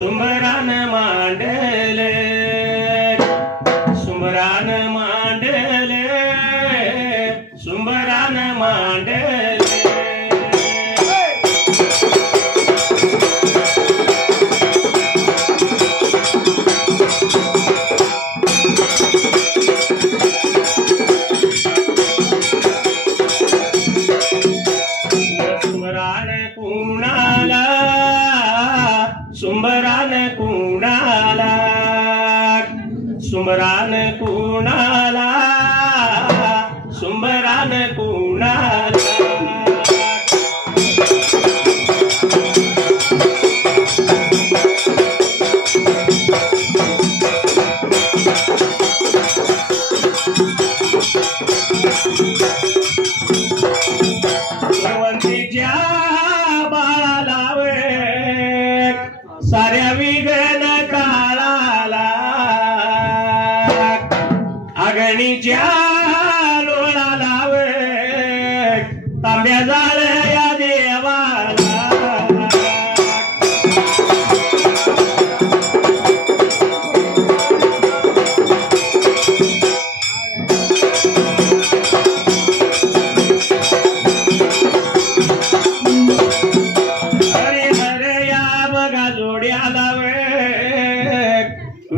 सुमरान मांडले सुमरान मांडले सुमरान मांडले सुमरान कुणाला सुमरान कुणाला सुमरान कुणाला सुमरान कुणाला सुवंतीच्या बाळाला साऱ्या विघ्न काळाला आगणीच्या लोळाला तांब्या जाळ या देवाला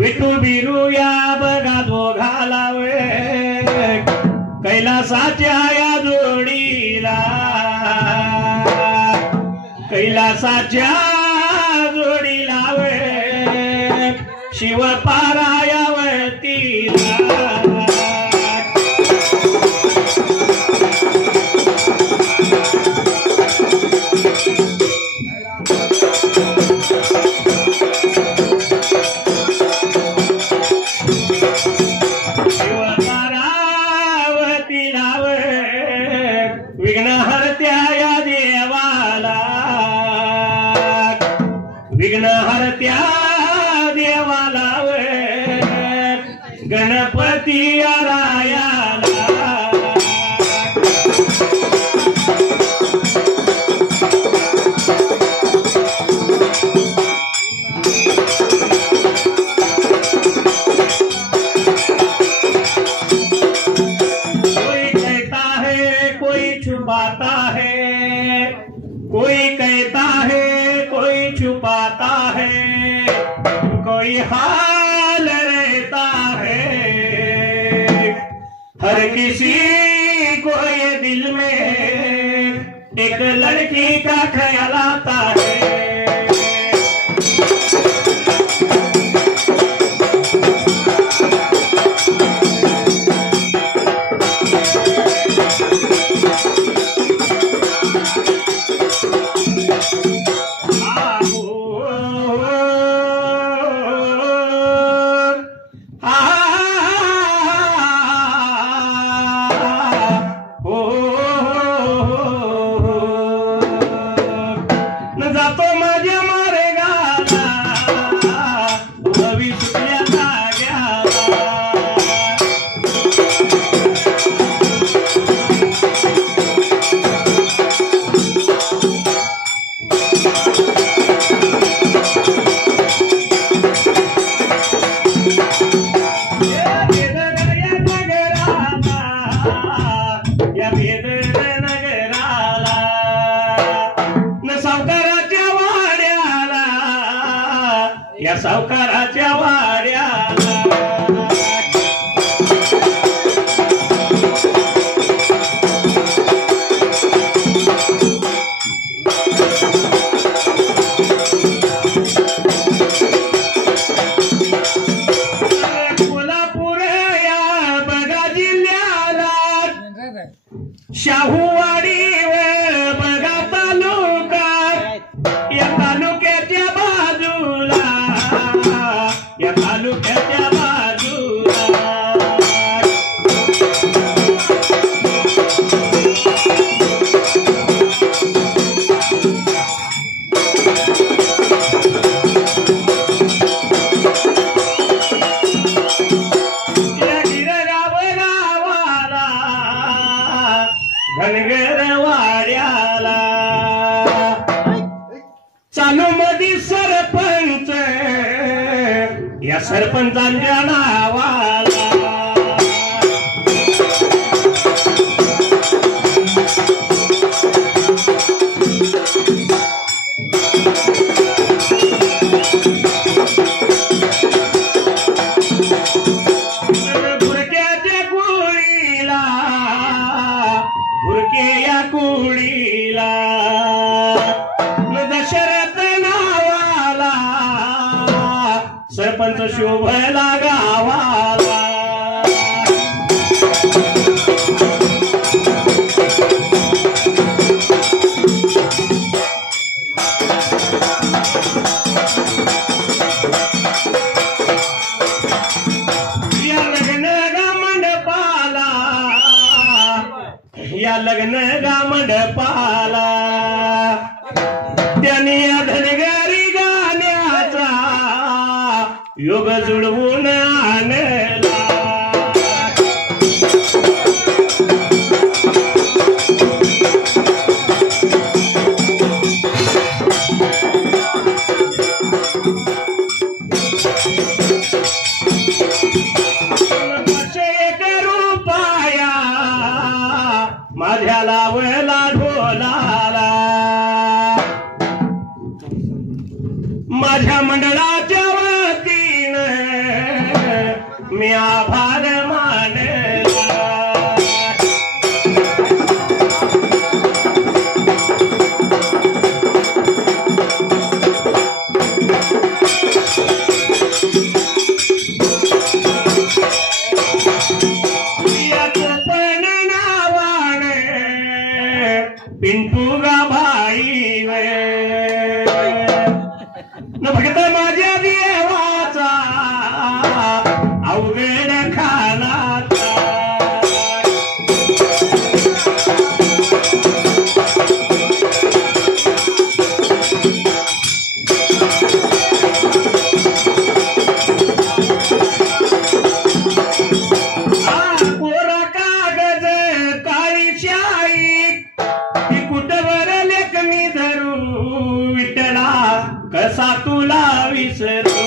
विठू बिरू या बघा दोघाला कैलासाच्या या जोडीला कैलासाच्या जोडीला शिवपारायावतीला विघ्नहर्त्या या देवाला विघ्नहर्त्या देवाला गणपती या रायाला छुपाता है कोई कहता है कोई छुपाता है कोई हाल रहता है हर किसी को ये दिल में एक लड़की का ख्याल आता है जातो माझ्या मारेगाला भवी सुटल्या जाग्याला या भेद नगराला न सावकाराच्या वाड्याला या सावकाराच्या वाड्याला कोल्हापूर या बघा जिल्ह्याला शाहूवाडी बघा तालुका या तालुक्याच्या बाजूला या तालुक्याच्या बाजूला या सरपंचांच्या नावाला सरपंच शोभला गावाला या लग्न गा मंडपाला त्यांनी धनगरी गाण्याचा योग जुळवून आणला माझ्या लावला ढोलाला माझ्या मंडळाच्या वतीनं मी आभार मानला पिंटू गाभाई न भक्त माझ्या देवाचा अवघड खानाचा कोरा कागद काळी शाई विठ्ठला कसा तुला विसरू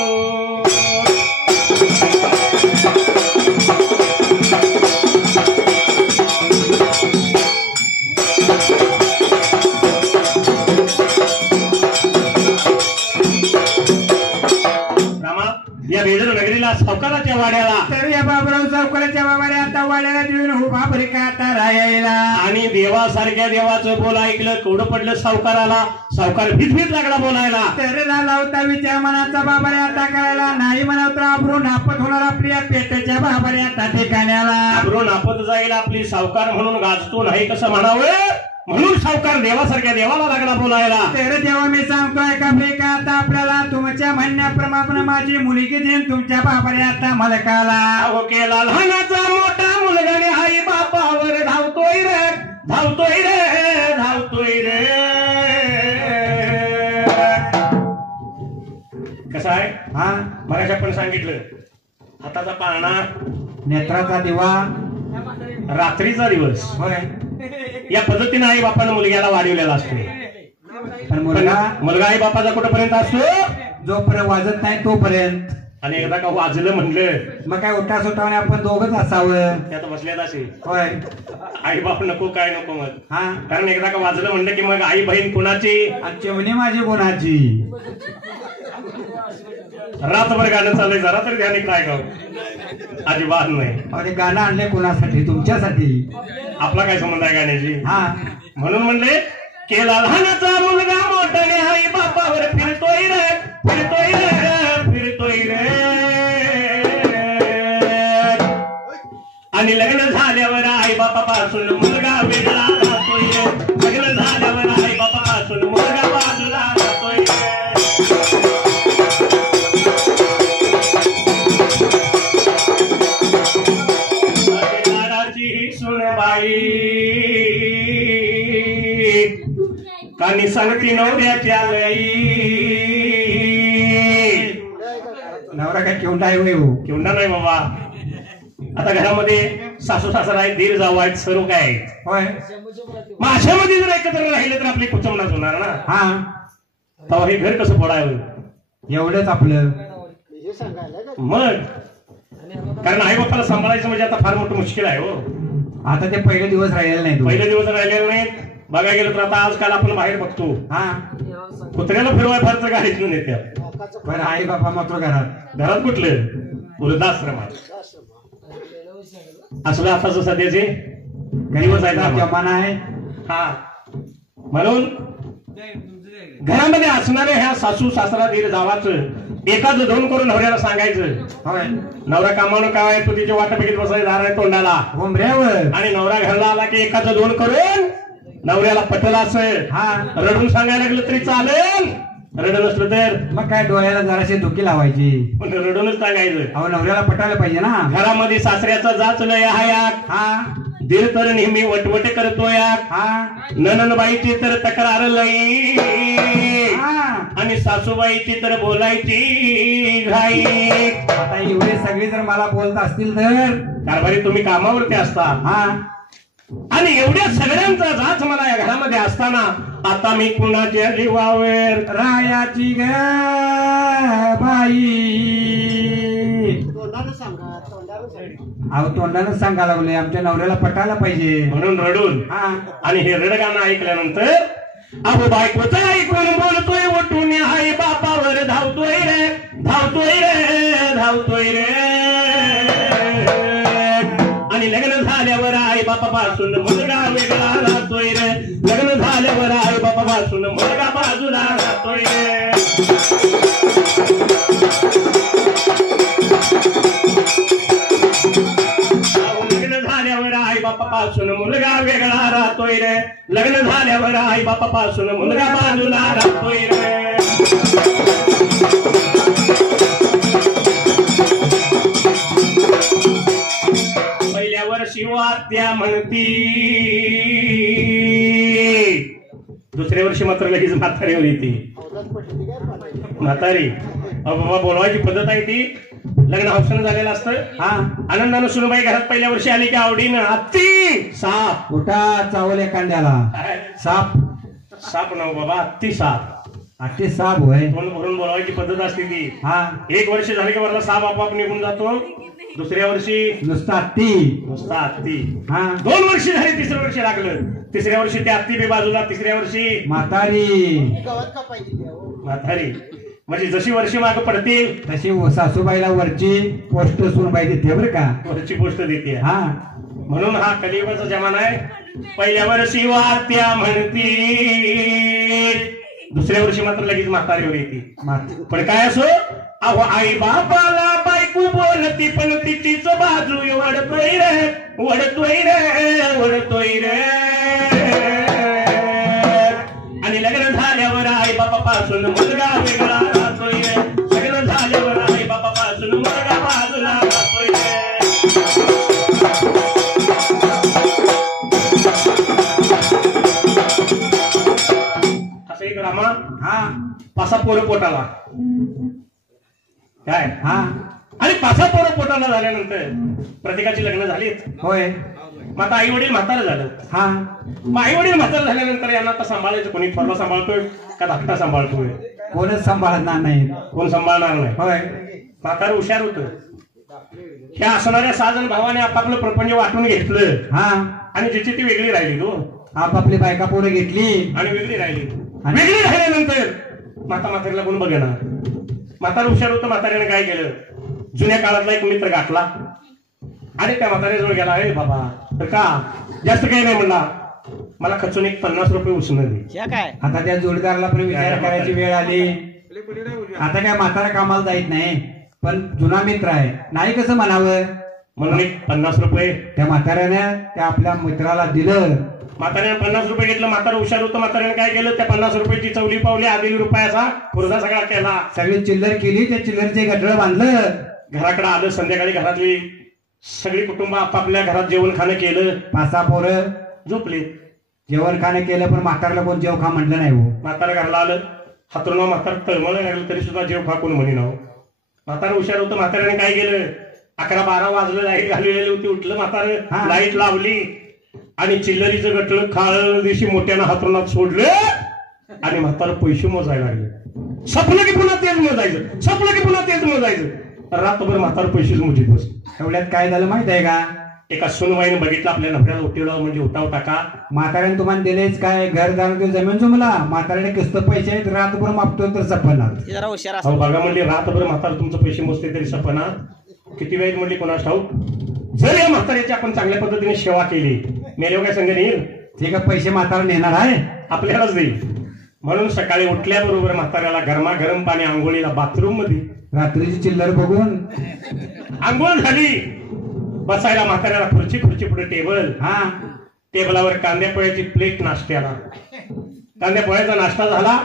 या बेदर नगरीला सावकाराच्या वाड्याला तर या बाबराव सावकाराच्या बाबाने आता वाड्याला देऊन उभा बरिका आता राहायला आणि देवासारख्या देवाचं बोल ऐकलं कोडं पडलं सावकाराला सावकार भीत लागला बोलायला तर झाला होता विचार मनाचा बाबाने आता करायला नाही म्हणावं तर आबरू नापत होणार आपल्या पेटच्या बाबाने आता ठिकाण्याला आबरू नापत जाईल आपली सावकार म्हणून गाजतो नाही कसं म्हणावं म्हणून सावकार देवासारख्या देवाला लागला बोलायला तर देवा मी सांगतोय का फेका आता आपल्याला तुमच्या म्हणण्याप्रमाणे माझी मुलगी देईन तुमच्या बाबाने आता मलकाला अहो केला लहानाचा मोठा मुलगाने आई बापावर धावतोय रे धावतोय रे धावतोय रे कसं आहे हा मगाशी आपण सांगितलं हाताचा पाळणा नेत्राचा दिवा रात्रीचा दिवस होय या पद्धतीने आई बापानं मुलग्याला वाढवलेला असतो पण मुलगा आई बापाचा कुठपर्यंत असतो जोपर्यंत वाजत नाही तोपर्यंत आणि एकदा का वाजलं म्हणलं मग काय उठा सुटावणे आपण दोघच असावं त्यात बसल्यात असे होय आई बाप नको काय नको मग हा कारण एकदा का वाजलं म्हणलं की मग आई बहीण कुणाची आणि चिमणी माझी कोणाची रातभर गाणं चाललंय जरा तरी ध्यान काय गाव अजिबात नाही अरे गाणं आणले कोणासाठी तुमच्यासाठी आपला काय संबंध आहे गाण्याची हा म्हणून म्हणले केला लहानाचा मुलगा मोठाने आई बापावर फिरतोय रे फिरतोय रे फिरतोय रे आणि लग्न झाल्यावर आई बापापासून मुलगा वेगळा राहतोय लग्न झाल्यावर आई बापापासून मुलगा बाजूला राहतोय सुनबाई कानी सांगती नवऱ्याच्या लई नवरा काय केवढा आहे हो केवढा नाही बाबा आता घरामध्ये सासू सासरा आहेत दीर जाऊ आहेत सर्व काय आहेत होय मग अशामध्ये जर एकत्र राहिले तर आपली कुचमनाच होणार ना हा तेव्हा हे घर कसं फोडावं एवढंच आपलं मग कारण आई बापाला सांभाळायचं म्हणजे आता फार मोठं मुश्किल आहे हो. आता ते पहिले दिवस राहिलेले नाही. पहिले दिवस राहिलेले नाहीत. बघायला गेलं तर आता आजकाल आपण बाहेर बघतो हा कुत्र्याला फिरवाय फारच गाडीत घेऊन येतात. पण आई बापा मात्र घरात कुठलं वृद्धाश्रमात असलं आताच सध्याचे दिवस आहेत जमाना आहे. हा म्हणून घरामध्ये असणाऱ्या ह्या सासू सासरा दीर जावाचं एकाच दोन करून नवऱ्याला सांगायचं. नवरा कामानं काय तो तिच्या वाटापैकीत बसायचं दार आहे तोंडाला उमऱ्यावर आणि नवरा घरला आला की एकाच दोन करून नवऱ्याला पटलं असेल. रडून सांगायला लागलं तरी चालेल. रड नसलं तर मग काय डोळ्याला जराशी धुकी लावायची. रडूनच सांगायचं. अहो नवऱ्याला पटायला पाहिजे ना. घरामध्ये सासऱ्याचा जाच लय हा दीर तर नेहमी वटवटे करतोय. ननंदबाईची तर तक्रार लई आणि सासूबाईची तर बोलायची घाई. आता एवढे सगळे जर मला बोलत असतील तर कारभारी तुम्ही कामावरती असता. आणि एवढ्या सगळ्यांचा जाच मला या घरामध्ये असताना आता मी कुणाच्या जीवावर रायाची ग बाई. अहो तोंडानं सांगा लागले आमच्या नवऱ्याला पटायला पाहिजे म्हणून रडून. आणि हे रडगाणं ऐकल्यानंतर अहो बायकोचं ऐकून बोलतोय उठून आई बापावर धावतोय रे धावतोय रे धावतोय रे. आणि लग्न झाल्यावर आई बापापासून मुलगा वेगळा राहतोय रे. लग्न झाल्यावर आई बापापासून मुलगा बाजूला राहतोय रे. लग्न झाल्यावर आई बापापासून मुलगा वेगळा राहतोय रे. लग्न झाल्यावर आई बापापासून मुलगा बाजूला राहतोय रे. शिवात्या म्हणती दुसऱ्या वर्षी मात्र लगेच म्हातारीवर येते. म्हातारी बाबा बोलवायची पद्धत आहे ती. लग्न हौसनं झालेलं असतं. आनंदानं सुनबाई घरात पहिल्या वर्षी आली की आवडीनं हत्ती साप कुठा चावल एखाद्याला साप साप नव बाबा हत्ती साप हत्ती साप होय. तोंड भरून बोलवायची पद्धत असते ती. एक वर्ष झाले की वरला साप आपोआप निघून जातो. दुसऱ्या वर्षी नुसता हत्ती. 2 वर्ष झाली. तिसऱ्या वर्षी लागलं. तिसऱ्या वर्षी ते हत्ती बी बाजूला. तिसऱ्या वर्षी म्हातारी म्हणजे जशी वर्षी माग पडतील तशी सासूबाईला वरची पोस्ट सुनबाई देते बरं का. वरची पोस्ट देते. म्हणून हा कलियुगाचा जमाना आहे. पहिल्या वर्षी वात्या म्हणती दुसऱ्या वर्षी मात्र लगेच म्हातारीवर येते. पण काय असो अहो आई बापाला बायको बोलती पण तिचीच बाजू वडतोय रे वडतोय रे वडतोय रे. आणि लग्न झाल्यावर आई बापापासून मुलगा वेगळा राहतोय रे. लग्न झाल्यावर आई बापापासून मुलगा बाजूला राहतोय रे. असं एक रामा 5 पोरं पोटाला काय आणि 5 पोरं पोटाला झाल्यानंतर प्रत्येकाची लग्न झालीत होय. मग आता आई वडील म्हातारं झालं. मग आई वडील म्हातारं झाल्यानंतर यांना आता सांभाळायचं कोणी. थोरला सांभाळतोय का धाकटा सांभाळतोय. कोणच सांभाळणार नाही. कोण सांभाळणार नाही. होय. म्हातारं हुशार होत. ह्या असणाऱ्या 6 जण भावाने आपापलं प्रपंच वाटून घेतलं. आणि ज्याची ती वेगळी राहिली. तो आपापली बायका पोरं घेतली आणि वेगळी राहिली. वेगळी राहिल्यानंतर म्हातारीला कोण बघणार. म्हातारा हुशार होतं. म्हाताऱ्याने काय केलं जुन्या काळातला एक मित्र गाठला आणि त्या म्हाताऱ्याजवळ गेला. अरे बाबा तर का जास्त काही नाही म्हणला. मला खचून एक 50 रुपये उसणं दे. आता त्या जोडीदाराला पण विचार करायची वेळ आली. आता काय म्हातारा कामाला जायत नाही पण जुना मित्र आहे. नाही कसं म्हणावं म्हणून एक 50 रुपये त्या म्हाताऱ्याने त्या आपल्या मित्राला दिलं. म्हाताऱ्याने 50 रुपये घेतलं. म्हातारा हुशार होतं. म्हाताऱ्याने काय केलं त्या 50 रुपयाची चवली पावली 1.5 रुपयाचा पुरदा सगळा केला. सगळी चिल्लर केली. त्या चिल्लरचे गठळ बांधलं. घराकडे आलं. संध्याकाळी घरातली सगळी कुटुंब आपापल्या घरात जेवण खाणं केलं. 5 पोरं झोपले. जेवण खाणं केलं पण म्हातारला कोण जेव खा म्हटलं नाही. हो म्हातारा घरला आलं. हातरून म्हातार तळमळ लागलं तरी सुद्धा जेव खा कोण म्हणे नाव. म्हातारा हुशार होतं. म्हाताऱ्याने काय केलं 11-12 वाजलं. लाईट घाललेली होती. उठलं म्हातारं. लाईट लावली आणि चिल्लरीचं गटलं खाळ दिवशी मोठ्यानं हातरुणात सोडलं आणि म्हातारं पैसे मोजायला लागले. सपलं की पुन्हा तेच मोजायचं. सपलं की पुन्हा तेच मोजायचं. जायचं रातभर म्हातार पैसेच मुठीत बस. एवढ्यात काय झालं माहित आहे का? एका सुनबाईने बघितलं आपल्या नफऱ्याला उठवलं म्हणजे उठाव टाका. म्हाताऱ्याने तुम्हाला दिलेच काय? घर जाणून जमीन जुमला. म्हाताऱ्याने किस्त पैसे आहेत, रातभर मापतो तर सपना. अहो बघा म्हणली रातभर म्हातारा तुमचं पैसे मोजते तरी सपना. किती वेळ म्हणली कोणास ठाऊक. जर या म्हाताऱ्याची आपण चांगल्या पद्धतीने सेवा केली मेल्यावर काय संग येईल. ठीक आहे, पैसे म्हातारा नेणार आहे, आपल्यालाच देईल. म्हणून सकाळी उठल्याबरोबर म्हाताऱ्याला गरमागरम पाणी आंघोळीला बाथरूम मध्ये. रात्रीची चिल्लर बघून आंघोळ झाली, बसायला म्हाताऱ्याला खुर्ची पुढे टेबल. हा, टेबलावर कांद्या पोळ्याची प्लेट नाश्त्याला. कांद्या पोळ्याचा नाश्ता झाला,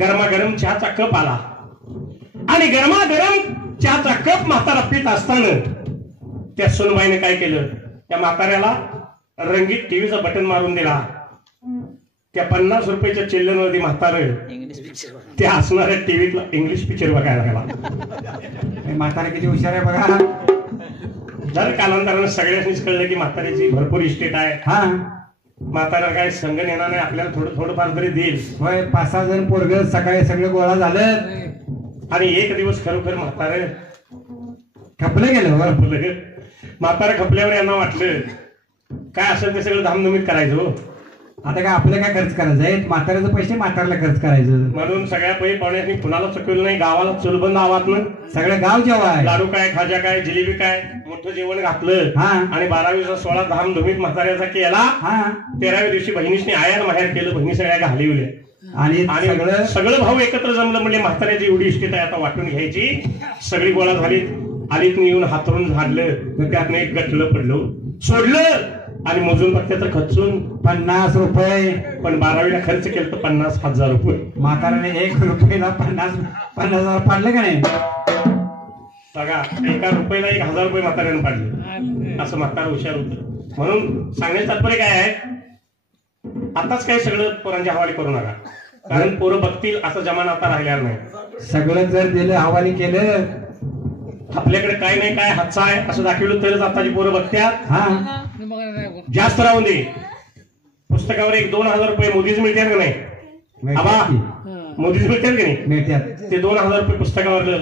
गरमागरम चहाचा कप आला आणि गरमागरम चहाचा कप म्हातारा पित असताना त्या सुनबाईने काय केलं, त्या म्हाताऱ्याला रंगीत टीव्हीचा बटन मारून दिला. त्या 50 रुपयाच्या चिल्लरमध्ये म्हातारं त्या असणाऱ्या टीव्हीतला इंग्लिश पिक्चर बघायला लागला. म्हातारा किती हुशार आहे बघा. जर कालांतरानं सगळ्यांनीच कळलं की म्हाताऱ्याची भरपूर इस्टेट आहे. हा, म्हातारा काय संघ येणार नाही, आपल्याला थोडंफार तरी देईल. होय, 5-6 जण पोरग सकाळी सगळे गोळा झालं आणि एक दिवस खरोखर म्हातारं खपलं गेलं. खपलं. म्हातारा खपल्यावर यांना वाटलं काय असेल ते सगळं धामधुमीत करायचं हो. आता काय आपलं काय खर्च करायचं आहे? म्हाताऱ्याचे पैसे म्हाताऱ्याला खर्च करायचं. म्हणून सगळ्या पै पाहुण्यानी कुणाला चुकवलं नाही. गावाला चुलबंद आवातनं सगळं गाव जेव्हा आहे, लाडू काय, खाजा काय, जिलेबी काय, मोठं जेवण घातलं. हा, आणि 12वीचा 16 धामधुमीत म्हाताऱ्याचा केला. हा, 13व्या दिवशी बहिणीने आयर माहेर केलं. बहिणी सगळ्या घालिवल्या आणि आणि सगळं भाऊ एकत्र जमलं. म्हणजे म्हाताऱ्याची एवढी इस्टेट आहे आता वाटून घ्यायची. सगळी गोळा झाली. आलीत येऊन हातरून झाडलं तर त्यातनं एक गठलं पडलं, सोडलं आणि मोजून बघते तर खचून 50 रुपये. पण 12वीला खर्च केलं तर 50,000 रुपये. म्हाताऱ्याने 1 रुपयाला 50,000 पाडलं का नाही? बघा, एका रुपयाला 1,000 रुपये म्हाताऱ्यानं पाडले. असं म्हातारा हुशार होतं. म्हणून सांगण्याचं तात्पर्य काय आहे, आताच काही सगळं पोरांच्या हवाली करू नका, कारण पोरं बघतील असा जमाना आता राहिलेला नाही. सगळं जर दिलं, हवाली केलं, आपल्याकडे काय नाही काय हातचा आहे असं दाखवलं तरच आताची पोरं बघत्यात. हा, जास्त राहून दे. पुस्तकावर 1-2,000 रुपये मोदीच मिळतात का नाही? मोदीच मिळतात का नाही? मिळतात. ते 2,000 रुपये पुस्तकावर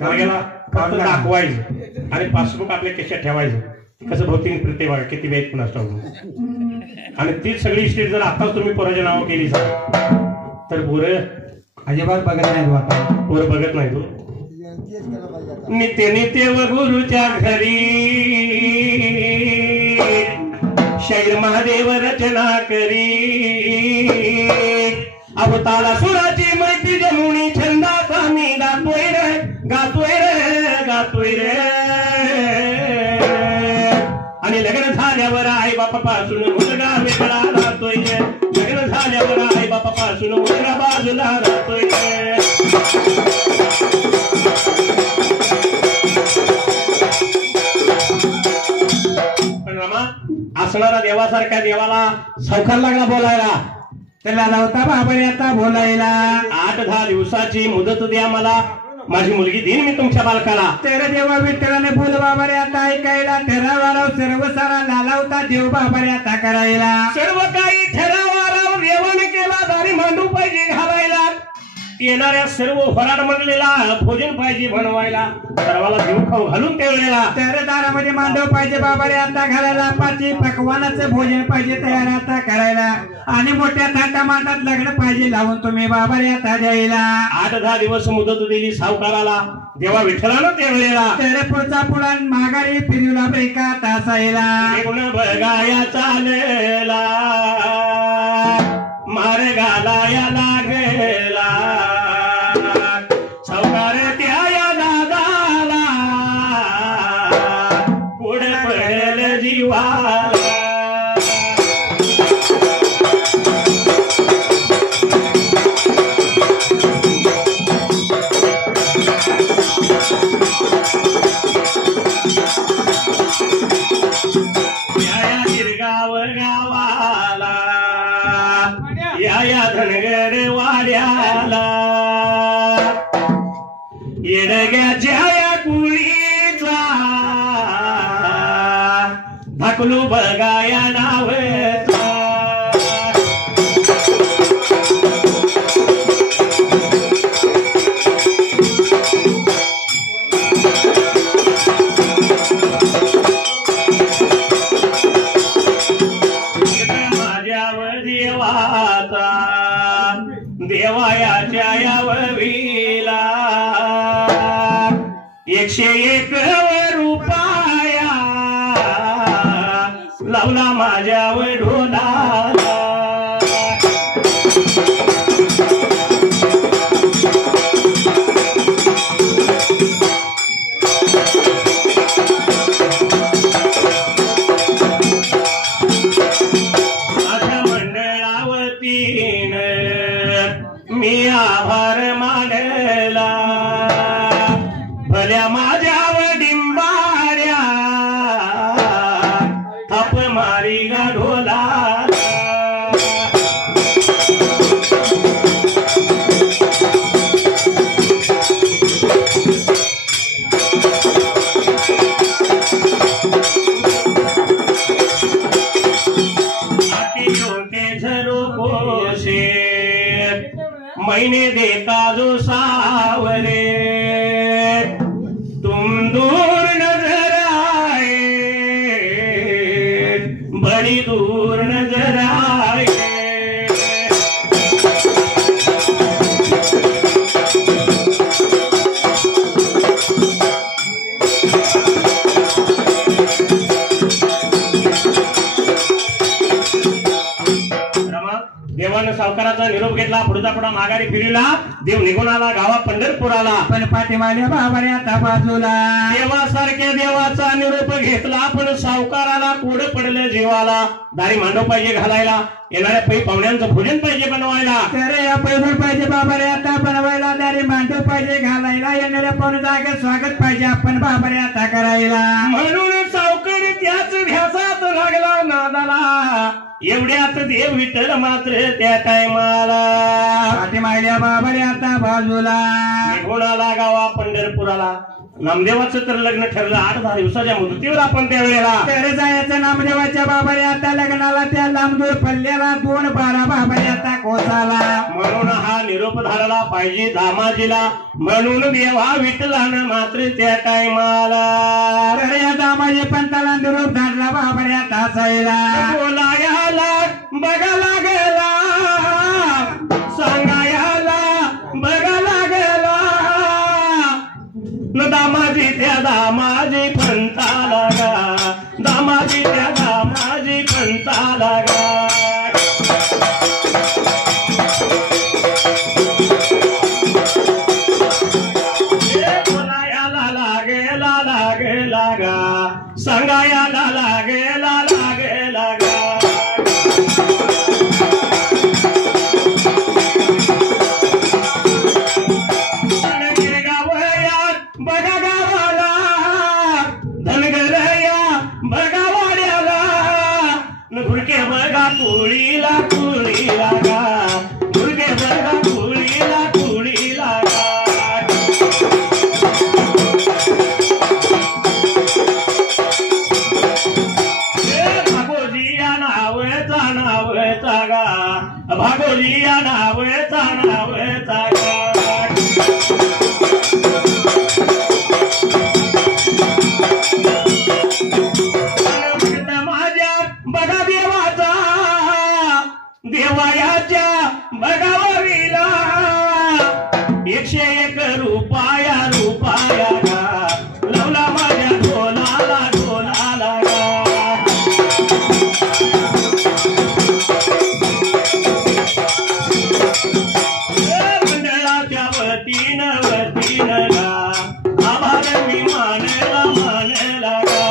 कार्याला फक्त दाखवायचं आणि पासबुक आपल्या केशात ठेवायचं. कसं भौतिक प्रत्येक बघा किती वेळ पुन्हा टाकून. आणि ती सगळी स्टेट जर आताच तुम्ही पोराच्या नाव केली तर पोरं अजिबात बघत नाही. पोरं बघत नाही. तो नित्य नित्य व गुरुच्या घरी शैर महादेव रचना करी. अवताला सुराची मैत्री जमुनी छंदाचा मी गातोय रे गातोय रे गातोय रे. आणि लग्न झाल्यावर आई बापापासून मुलगा वेगळा राहतोय. लग्न झाल्यावर आई बापापासून मुलगा बाजूला राहतोय. असणारा देवासारख्या देवाला सावकार लागला बोलायला. त्याला लावता बाबा आता बोलायला. 8-10 दिवसाची मुदत द्या मला, माझी मुलगी देईन मी तुमच्या बालकाला. तेरा देवा विठ्ठलाने बोल बाबा रे आता ऐकायला. ठरावाराव सर्व सारा लालावता देव बाबा रे आता करायला. सर्व काही ठरावाराव देवाने केला. दारी मांडू पाहिजे घालायला. येणाऱ्या सर्व फराड मंडळीला भोजन पाहिजे बनवायला. सर्वाला जीव खाऊ घालून ठेवलेला. तर दारामध्ये मांडव पाहिजे बाबा रे आता घालायला. 5 पकवानाचं भोजन पाहिजे तयार आता करायला. आणि मोठ्या थाटामाटात लग्न पाहिजे लावून तुम्ही बाबा रे आता द्यायला. 8-10 दिवस मुदत दिली सावकाराला. देवा विठ्ठलानं ठेवलेला. तर पुढचा पुढा माघारी फिरवला ब्रेका तासायला. गुण बघाया चालेला मार्गाला या लागेला. सावकार त्या या दादाला पुढे पडेल जीवाला. गावाला या धनगर वाड्याला. येडग्याच्या या कुळीचा धाकलू बघाया नावचा. 101 रुपया लावला माझ्या वडोलाला. माझ्या मंडळावतीनं मी आभार मानला. भल्या माझ्या वडिंबाऱ्या थाप मारी गाढोला. मैंने देखा जो सावरे तुम दूर नजर आए, बड़ी दूर नजर आए. देवानं सावकाराचा निरोप घेतला. पुढचा पुढा माघारी फिरला. देव निघून आला गावा पंढरपुराला. पण पाठीमाल्या बाबाऱ्या आता बाजूला. देवासारख्या देवाचा निरोप घेतला पण सावकाराला कोड पडलं जीवाला. दारी मांडव पाहिजे घालायला, येणाऱ्या पै पाहुण्यांचं भोजन पाहिजे बनवायला. तर या पैदूर पाहिजे बाबाऱ्या आता बनवायला. दारी मांडव पाहिजे घालायला, येणाऱ्या पाहुणे जागे स्वागत पाहिजे आपण बाबाऱ्या आता करायला. म्हणून सावकार त्याच ध्यासात लागला नादाला. एवढ्यात देव विठ्ठल मात्र त्या टायमाला पाठीमागल्या बाबाऱ्या आता बाजूला. निघून आला गावा पंढरपुराला. नामदेवाचं तर लग्न ठरलं 8-10 दिवसाच्या मुदतीवर आपण त्यावेळेला. तर जायचं नामदेवाच्या बाबाऱ्या आता लग्नाला. त्या लांबदूर पल्ल्याला 2-12 बाबाऱ्या आता कोसाला. म्हणून हा निरोप धारला पाहिजे दामाजीला. म्हणून देवा विठ्ठलानं मात्र त्या टायमाला. तर या दामाजी पंताला निरोप धारला बाबाऱ्या तासायला. बोलायाला बघा लागला, सांगायाला बघा लागला. दामाजी त्या दामाजी पंताला गा, दामाजी त्या दामाजी पंताला गा. बोलायाला लागेला लागेला गा, सांगायाला लागेला लागेला गा. बघा गावाला धनगरया बघा वाड्याला. घुरके बघा कुळीला कुळीला गा, घुरके बघा कुळीला कुळीला गा. भागोजी या नावचा गा, भागोजी या नावचा गा. बघा देवाचा देवायाच्या बघावरीला. 101 रुपया रुपया गा, लावला माझ्या ढोलाला ढोलाला गा. मंडळाच्या वतीनं गा, आभार मी मानला मानला गा.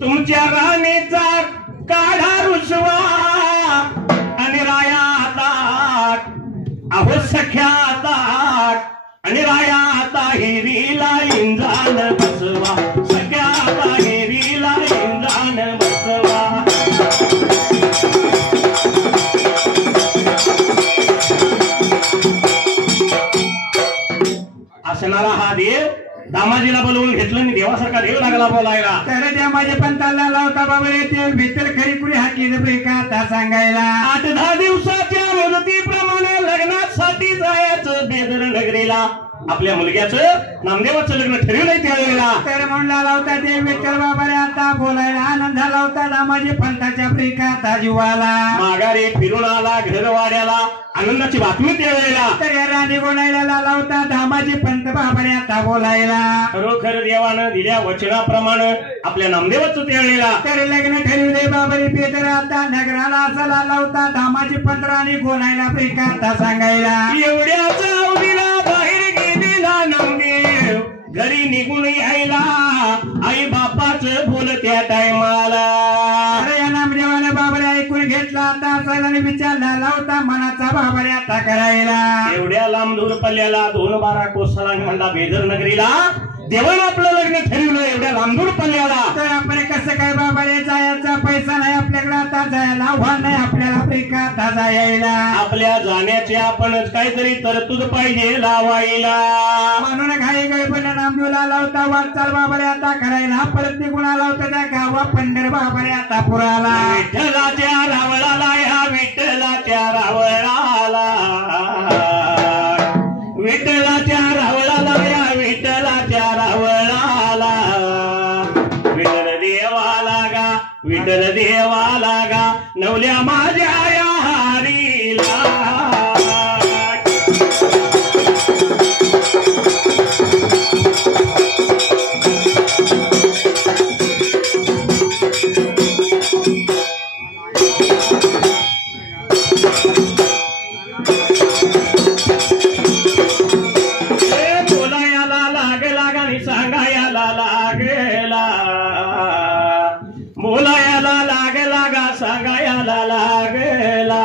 तुमच्या राणीचा काढा रुसवा. आणि राया ताट अहो सख्या ताट. आणि राया आता हिरीला इंजान बसवा, सख्या आता हिरीला इंजान बसवा. असणारा हा देव दामाजीला बोलवून घेतलं आणि देवासारखा देव लागला बोलायला. तर त्या माझ्या पंताला लावता बाबा ते भीतर खरी पुढे हाकी ब्रेका आता सांगायला. 8-10 दिवसाच्या मुदतीप्रमाणे लग्नासाठी जायचं बेदर नगरीला. आपल्या मुलग्याचं नामदेवाचं लग्न ठरवलंय त्यावेळेला. तर म्हणला लावता ते विठ्ठल बाबारे आता बोलायला. आनंद झाला होता दामाजी पंताच्या प्रिकाता जीवाला माघारी फिरून आला घरवाड्याला आनंदाची बातमी त्यावेळेला तर या राणी गोणायला लावता दामाजी पंत बाबाने आता बोलायला खरोखर देवानं दिल्या वचनाप्रमाणे आपल्या नामदेवाचं त्यावेळेला तर लग्न ठरवले बाबारी पेदर आता नगराला असाला लावता दामाजी पंत राणी गोणायला प्रिकाता सांगायला एवढ्याच अवधीला बाहेर गेलेला नामदेव घरी निघून यायला आई बापाच बोल त्या टायमाला अरे या नामदेवाने बाबारे ऐकून घेतला आता असायला विचारला लावता मनाचा बाबारे आता करायला एवढ्या लांब दूर पल्ल्याला 2-12 कोसाला म्हणला बेदर नगरीला देवानं आपलं लग्न ठरवलं एवढ्या लांब दूर पल्ल्याला तर आपण कसं काय बाबारे जायचा पैसा नाही आपल्याकडे आता जायला आव्हान नाही आपल्याला प्रिकाता जायला आपल्या जाण्याची आपणच काहीतरी तरतूद पाहिजे लावायला म्हणून घाई गळपणे नामदेवला लावता वाटचाल बाबारे आता करायला परत निघून आला होता त्या गावा पंढर बाबारे आता पुराला विठ्ठलाच्या रावळाला या विठ्ठलाच्या रावळाला विठ्ठलाच्या रावळाला या विठ्ठलाच्या रावळाला विठ्ठल देवाला गा विठ्ठल देवाला गा नवल्या माझ्या या हारीला बोलायला लागला गा सांगायला लागला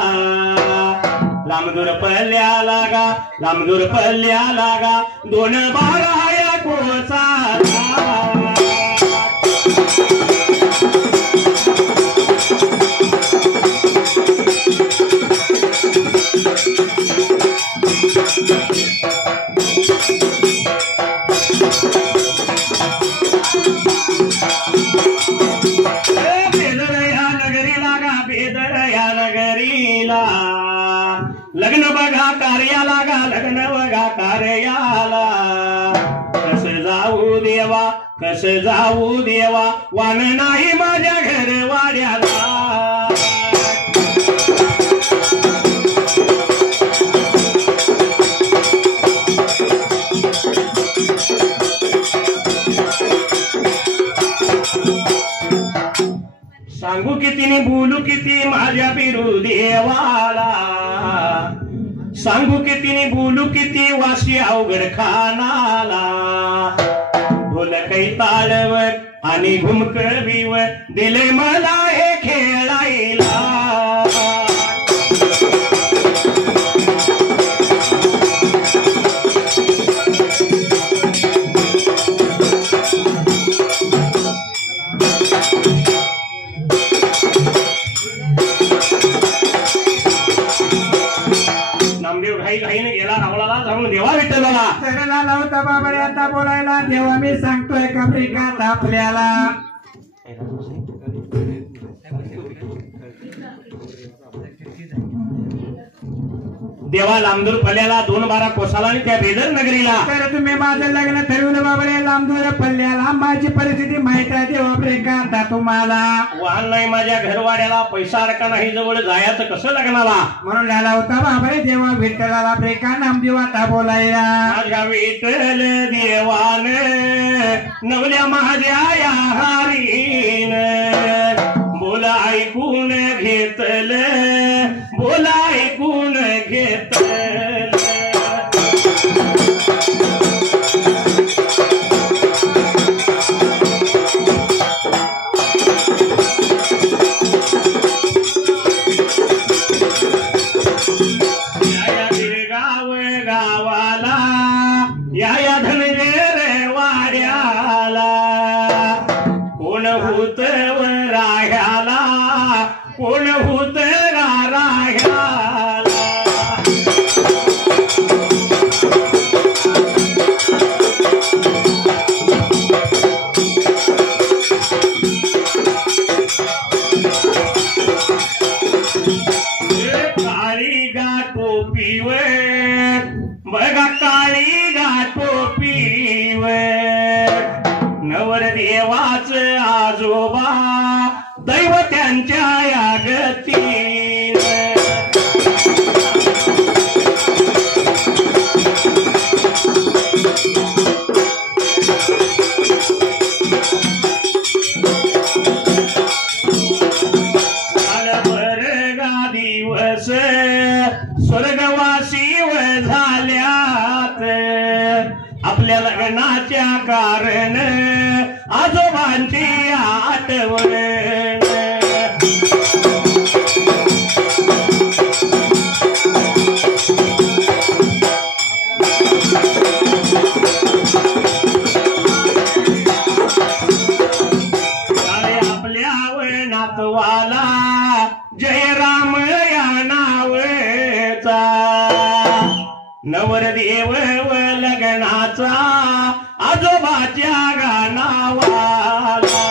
लांबदूर पल्ल्याला गा लांबदूर पल्ल्याला गा 2-12 या कोसाला लग्न बघा कार्याला गा लग्न बघा कार्याला कसं जाऊ देवा कसं जाऊ देवा वान नाही माझ्या घर वाड्याला सांगू किती नि बोलू किती माझ्या बिरू देवाला सांगू किती नि बोलू किती वाशी अवघड खानाला ढोल काही ताळवर आणि घुमकळीवर दिले मला हे खेळायला घाईने गेला रावळाला जाऊन देवा विठ्ठलाला सगळ्याला लावता बाबारे आता बोलायला देवा मी सांगतोय का प्रिकात आपल्याला देवा लांबदूर पल्ल्याला 2-12 कोसाला आणि त्या बेदर नगरीला तर तुम्ही माझं लग्न ठरवलं बाबारे लांबदूर पल्ल्याला माझी परिस्थिती माहित आहे देवा प्रिकात तुम्हाला वाहन नाही माझ्या घरवाड्याला पैसा अडका नाही जवळ जायचं कसं लग्नाला म्हणून लाला होता बाबारे देवा विठ्ठलाला प्रिका नामदेव आता बोलायला माझ्या विठ्ठल देवान नवल्या माझ्या या हारीन बोला ऐकून घेतल बोला ऐकून घेतल गावाला या धनगर वाड्याला कोण होत राह्याला कोण होत राह्याला काळी गा टोपीवर बघा काळी गा टोपीवर नवर देवाच आजोबा दैव त्यांच्या या गती दिवस स्वर्गवासी झाल्यात आपल्या लग्नाच्या कारण आजोबांची आठवण आपल्या नातवाला जयराम या नावचा नवरदेव व लग्नाचा आजोबाच्या गानावाला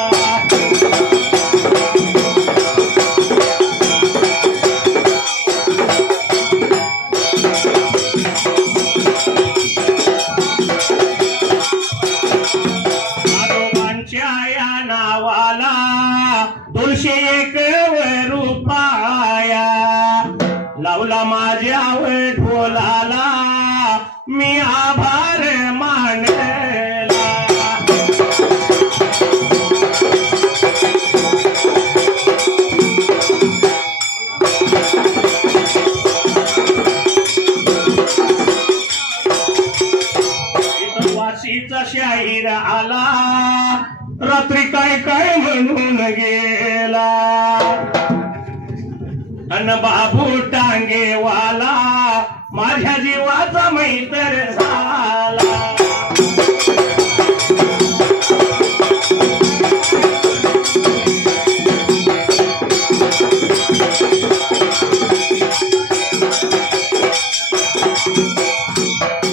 आजोबांच्या या नावाला 201 रुपया लावला माझ्यावर ढोलाला मी आभार मानला वाशीचा शाहीर आला रात्री काय काय म्हणून गेला अन बाबू टांगेवाला माझ्या जीवाचा मैत्र झाला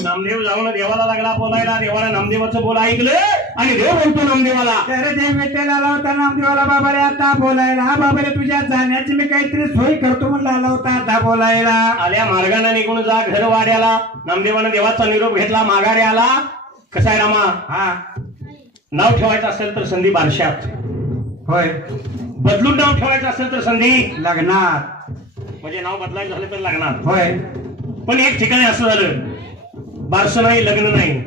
नामदेव जाऊन देवाला लागला बोलायला देवाला नामदेवाचं बोल ऐकलं आणि देव बोलतो नामदेवाला तर जे विठ्ठल आला होता नामदेवाला बाबा रे आता बोलायला हा बाबा रे तुझ्या जाण्याची मी काहीतरी सोय करतो म्हणला आला होता आता बोलायला आल्या मार्गाने निघून जा घर वाड्याला नामदेवानं देवाचा निरोप घेतला माघारी आला कसा आहे रामा हा नाव ठेवायचं असेल तर संधी बारशात होय बदलून नाव ठेवायचं असेल तर संधी लग्नात म्हणजे नाव बदलायचं झालं तर लग्नात होय पण एक ठिकाणी असं झालं बारसं नाही लग्न नाही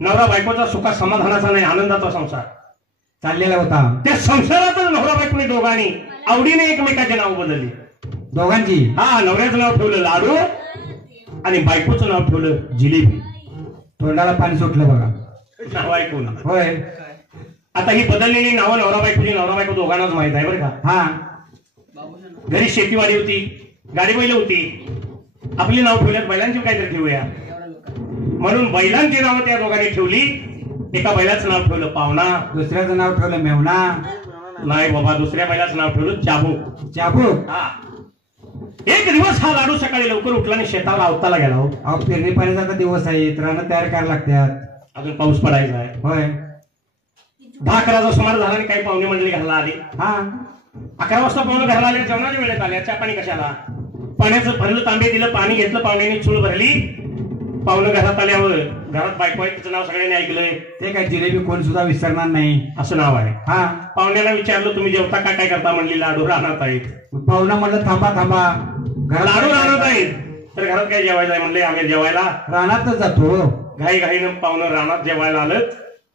नवरा बायकोचा सुखा समाधानाचा नाही आनंदाचा संसार चाललेला होता त्या संसारातच नवरा बायकोने दोघांनी आवडीने एकमेकाचे नाव बदलले दोघांची हा नवऱ्याचं नाव ठेवलं लाडू आणि बायकोचं नाव ठेवलं जिलेबी तोंडाला पाणी सुटलं बघा नाव ऐकून होय आता ही बदललेली नावं नवरा बायको दोघांनाच माहित आहे बरं का हा घरी शेतीवाडी होती गाडी बैल होती आपली नाव ठेवल्यात बैलांची काहीतरी ठेवूया म्हणून बैलांची नावं त्या दोघांनी ठेवली एका बैलाचं नाव ठेवलं पावना दुसऱ्याचं नाव ठेवलं मेवना नाही बाबा दुसऱ्या बैलाचं नाव ठेवलं चाबूक चाबूक हा एक दिवस हा लाडू सकाळी लवकर उठला आणि शेतावर आवताला गेला हो अहो पेरणी पाण्याचा दिवस आहे रानं तयार करायला लागतात अजून पाऊस पडायचा आहे होय 10-11 सुमार झाला आणि काही पाहुणे मंडळी घरला आली हा 11 वाजता पाहुणे घरला आले जेवणाच्या वेळेत आल्या चहा पाणी कशाला पाण्याचं भरलं तांबे दिलं पाणी घेतलं पाहुण्यांनी चूल भरली पाहुणं घरात आल्यावर घरात बायको आहे तिचं नाव सगळ्यांनी ऐकलंय ते काय जिलेबी कोण सुद्धा विसरणार नाही असं नाव आहे हा पाहुण्याला विचारलं तुम्ही जेवता का काय करता म्हणली लाडू राहणार आहेत पाहुणा म्हणलं थांबा थांबा लाडू राहणार आहेत तर घरात काय जेवायचं आहे म्हणले आम्ही जेवायला रानातच जातो घाई घाईनं पाहुणं रानात जेवायला आलं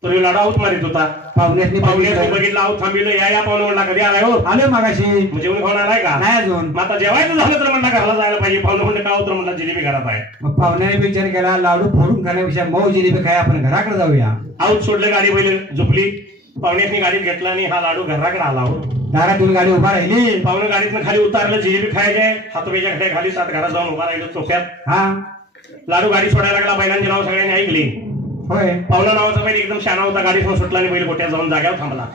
तर लाडू आऊत मारित होता पाहुण्यातनी पाहुण्याने बघितलं आऊत थांबिलं या पाहुणं म्हणला कधी आलाय हो आले मगाशी जेवण खाऊन आलाय का नाही अजून मग आता जेवायचं झालं तर म्हणला घराला जायला पाहिजे पाहुणं म्हणलं का होतं म्हणला जिलेबी घरात आहे मग पाहुण्याने विचार केला लाडू फोडून खाण्यापेक्षा मऊ जिलेबी काय आपण घराकडे जाऊया आऊत सोडलं गाडी बैल झोपली पाहुण्याने गाडीत घेतला आणि हा लाडू घराकडे आला हो दारातून गाडी उभा राहिली पाहुणं गाडीतनं खाली उतारलं जिलेबी खायचे हातोब्याच्या घड्या खाली 7 घरात जाऊन उभा राहिलो चोफ्यात हा लाडू गाडी सोडायला लागला बैलांची नाव सगळ्यांनी ऐकली होय पाहुणा नावाचा बैल एकदम शाना होता गाडीतून सुटला आणि बैल गोट्यात जाऊन जाग्यावर थांबला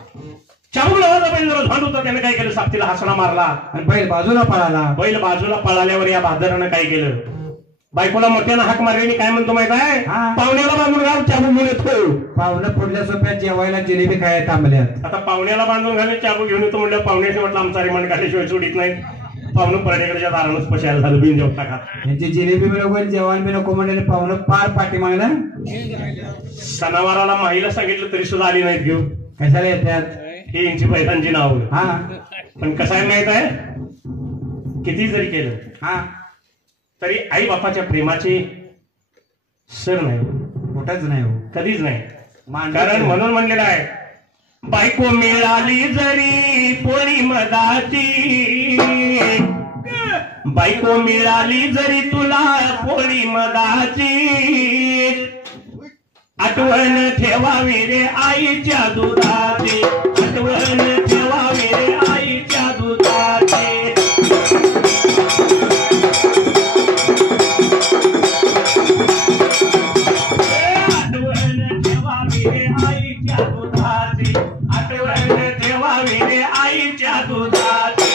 चाबूक नावाचा बैल जरा झांड होता त्याने काय केलं सापतीला हसणा मारला आणि बैल बाजूला पळाला बैल बाजूला पळाल्यावर या बहादरानं काय केलं बायकोला मोठ्यानं हाक मारली काय म्हणतो माहित आहे हा. पाहुण्याला बांधून घाल चाबूक घेऊन येतो पाहुणं पुढल्या सोप्यात जेवायला जिलेबी खायला थांबल्यात आता पाहुण्याला बांधून घालून चाबूक घेऊन येतो म्हणलं पाहुण्याने म्हटलं आमचा रिमांड काढल्याशिवाय सोडित नाही पाहुणं पर्यटकाच्या दारानच पशायला झालं बिन जेवता का यांची जिलेबी बी नको जेवण बी नको म्हणजे पाहुणं पार पाठी मागलं सणावाराला माईला सांगितलं तरी सुद्धा आली नाहीत घेऊन कशाला येतात ही यांची बैलांची नाव. हा पण कसं आहे माहित आहे, किती जरी केलं हा तरी आई बापाच्या प्रेमाची सर नाही, कुठंच नाही हो. कधीच नाही. मांडव कारण म्हणून म्हणलेलं आहे, बायको मिळाली जरी पोळी मदाची, बायको मिळाली जरी तुला पोळी मदाची, आठवण ठेवावी रे आईच्या दुधाची, आठवण ठेवावी रे आईच्या दुधाची. आठवण ठेवावी रे आईच्या दुधाची, आठवण ठेवावी रे आईच्या दुधाची.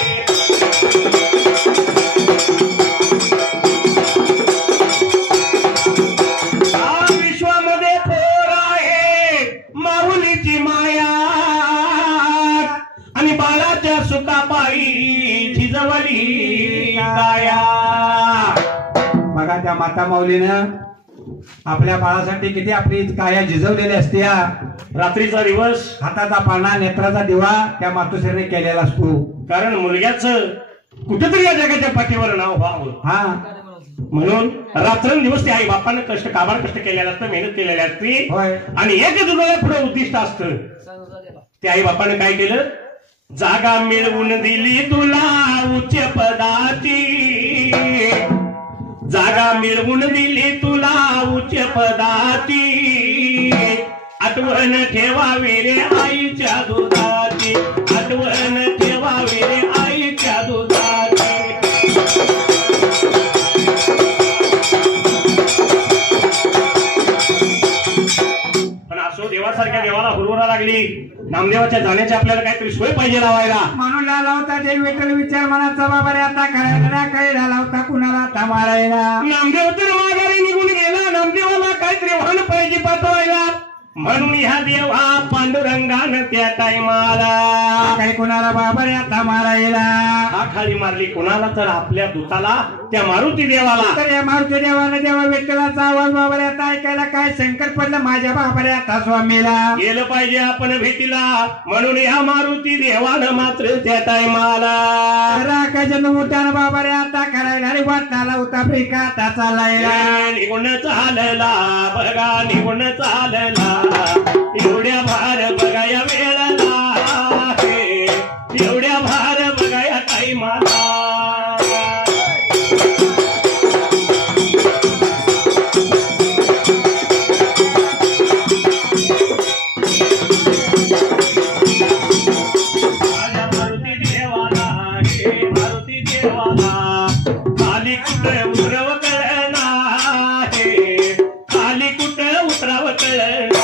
विश्वामध्ये थोर आहे माऊलीची माया, आणि बाळाच्या सुखापायी झिजवली काया. बघा त्या माता माऊलीनं आपल्या बाळासाठी किती आपली काया झिजवलेली असते. रात्रीचा दिवस हाताचा पाळणा नेत्राचा दिवा त्या मातोश्रीने केलेला असतो. कारण मुलग्याचं कुठेतरी या जगाच्या पाठीवर नाव व्हावं हा म्हणून रात्रंदिवस ते आई बापानं कष्ट काबाड कष्ट केलेलं असतं, मेहनत केलेली असते. होय. आणि एकच डोळ्या पुढे उद्दिष्ट असतं. ते आई बापानं काय केलं, जागा मिळवून दिली तुला उच्च पदाची, जागा मिळवून दिली तुला उच्च पदाची, आठवण ठेवावी रे आईच्या दुधाची, आठवण ठेवावी रे आईच्या दुधाची. पण असो, देवासारख्या देवाला हुरहुरा लागली, नामदेवाच्या जाण्याची आपल्याला काहीतरी सोय पाहिजे लावायला. म्हणून लावता देव विठ्ठल विचार मनाचा बाबा रे आता करायला, काही लावता कुणाला आता मारायला. नामदेव तर माघारी निघून गेला, नामदेवाला काहीतरी वाहन पाहिजे पाठवायला. म्हणून ह्या देवा पांडुरंगानं त्या टायमाला काही कुणाला बाबा रे आता मारायला. हा खाली मारली कोणाला, तर आपल्या दूताला, त्या मारुती देवाला. तर या मारुती देवानं देवा विठ्ठलाचा आवाज बाबा रे आता ऐकायला काय संकट पडलं माझ्या बाबा रे आता स्वामीला. गेलं पाहिजे आपण भेटीला, म्हणून ह्या मारुती देवानं मात्र त्या टायमाला राखाच्या मोठ्यानं बाबा रे आता करायला रे वाटणाला होता ब्रेका आता चालायला. निघून चालला बघा, निघून चालला, एवढ्या भार बघा या वेळेला, एवढ्या भार बघा या टाईमाला. मारुती देवाला, हे मारुती देवाला, खाली कुठे उतरव कळना, हे खाली कुठे उतराव कळना.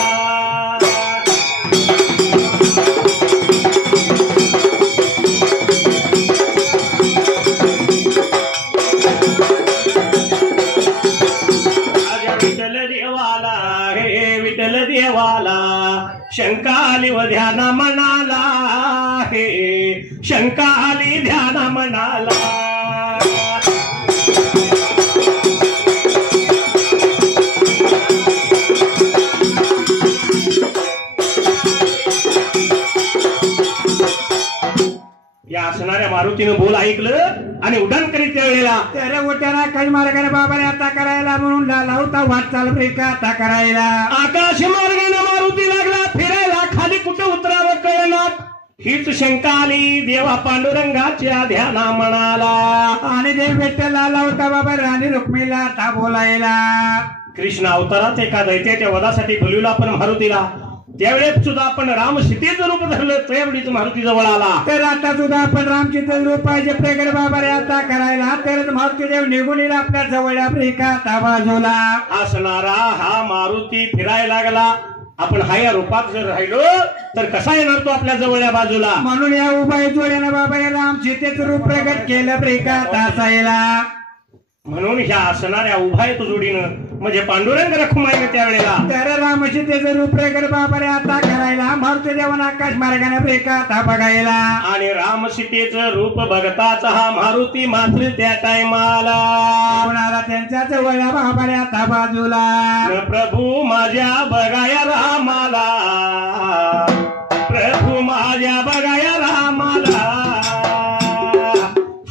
विठ्ठल देवाला, हे विठ्ठल देवाला, शंका आली व ध्यान मनाला, हे शंका आली ध्यान मनाला. या असणाऱ्या मारुतीनं बोल ऐकलं आणि उड्डाण करीत त्यावेळेला त्याला मोठ्याला काही मार्गाने बाबा रे आता करायला म्हणून लावता वाटचाल ब्रेका आता करायला. आकाश मार्गाने मारुती लागला फिरायला, खाली कुठं उतरावं कळणार, हीच शंका आली देवा पांडुरंगाच्या ध्याना मनाला. आणि देव विठ्ठला लावता बाबा राणी रुक्मिणीला आता बोलायला. कृष्ण अवतारात एका दैत्याच्या वधासाठी बोलवलं आपण मारुतीला. त्यावेळेस सुद्धा आपण राम सीतेचं रूप धरलं, त्यावेळीच मारुती जवळ आला. तर आता सुद्धा आपण रामचंद्र रूप पाहिजे प्रगट बाबा रे आता करायला. तर मारुती देव निघून येईल आपल्या जवळ ब्रेका आता बाजूला. असणारा हा मारुती फिरायला लागला. आपण हा या रूपात जर राहिलो तर कसा येणार तो आपल्या जवळच्या बाजूला. म्हणून या उभय जोड्यानं बाबा राम सीतेचं रूप प्रगट केलं ब्रेका तासायला. म्हणून ह्या असणाऱ्या उभय जोडीनं म्हणजे पांडुरंग रखुमाईने त्यावेळेला तर राम सीतेचं रूप प्रगट बाबा रे आता करायला. मारुती देवानं आकाश मार्गाने ब्रेका आता बघायला. आणि राम सीतेचं रूप बघताच हा मारुती मात्र त्या टायमाला कोणाला त्यांच्या जवळ बाबा रे आता बाजूला. प्रभू माझ्या बघाया रामाला, प्रभू माझ्या बघाया रामाला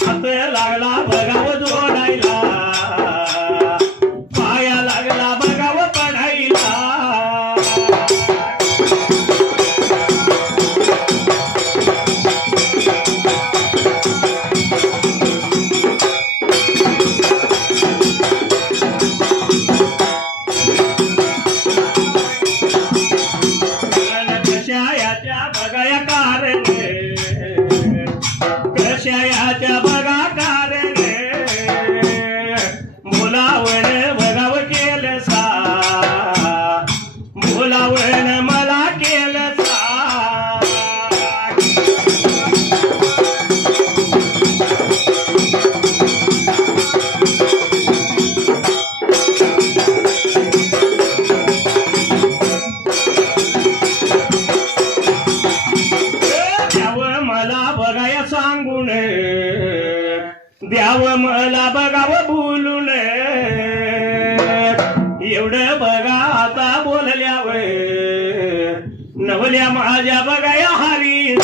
हात लागला बघाव जोडायला पाया लागला बघाव पडायला कशायाच्या बघाया कारणे कशायाच्या बघा कारणे मुलावण बघाव केलं सा मुलावण मला केलं सा द्यावं मला बघाया सांगून द्यावं मला बघाव बोलून एवढं बघा आता बोलल्यावर नवल्या माझ्या बघाया हरी